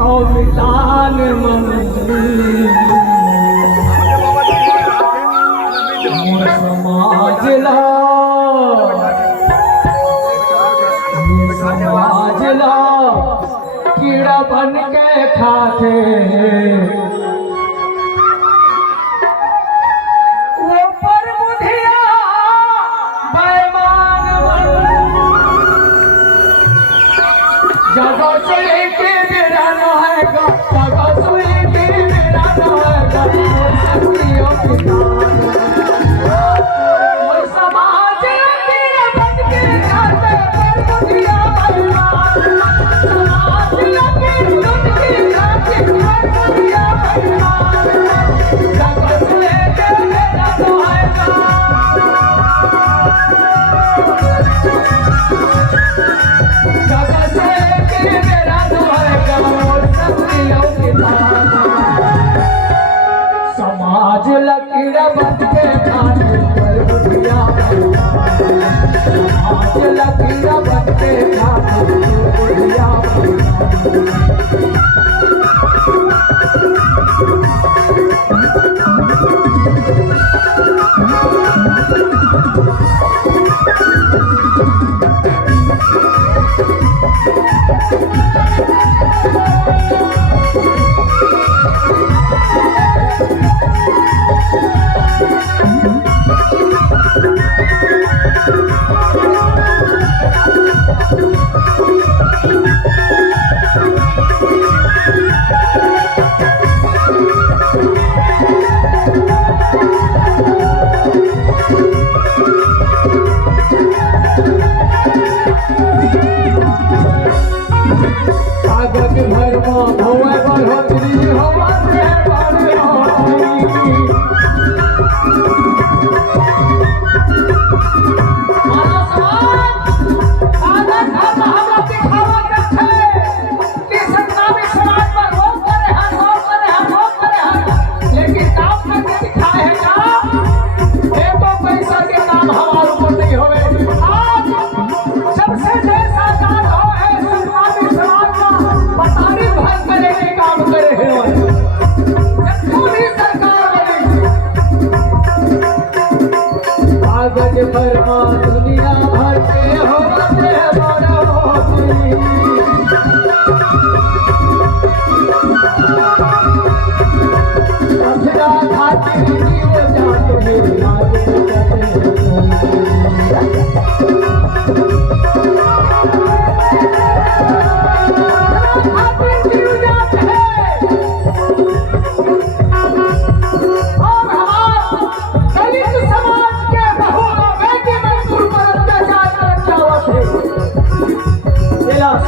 और मिलान समाज ला कीड़ा बन के खाते वो पर बुधिया बेईमान जगह से लेके मेरा रहेगा जगह से लेके मेरा रहेगा सखियों की समाज कीड़ा बन के खाते पर बुधिया समाज लकीड़ा बन के खाने पर बुधिया समाज लकीड़ा बन के खाने पर बुधिया दुनिया भर के होते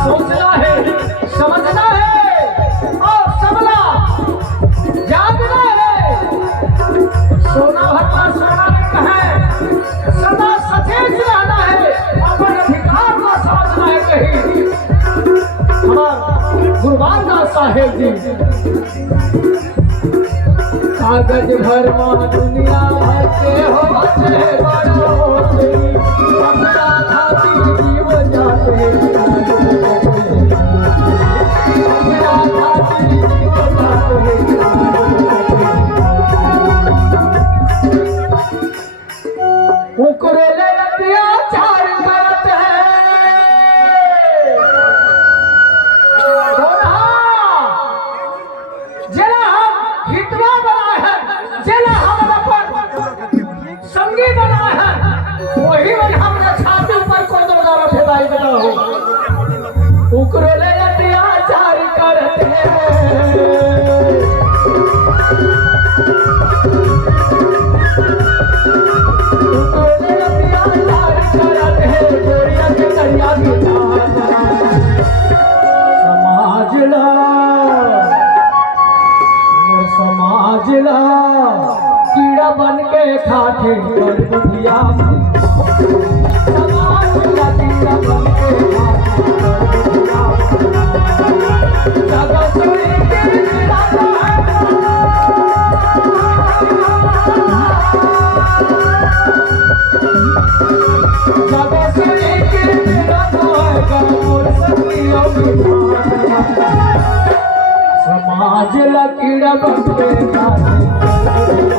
सोचना है, समझना है और सबला जागना है। सोना भरना सोना कहे सदा सचेत रहना है, अपने अधिकार को समझना है। कहीं हमारे गुरुवान दास साहेब जी कागज भर दुनिया भर के होते बड़ोते अपना खातिर जीव जाते उकरेले अत्याचार करते हैं जिला हम हितवा बनाए हैं, जिला हम अपन संगी बनाए हैं, वही में हमने छाती पर को दो फेदाई देता हो। उकरेले अत्याचार करते हैं समाज ला कीड़ा बन के खाते पर बुधिया समाज ला कीड़ा बन के खाते जगह सुनी के जगह सुनी के मेरा कीड़ा बन के खाते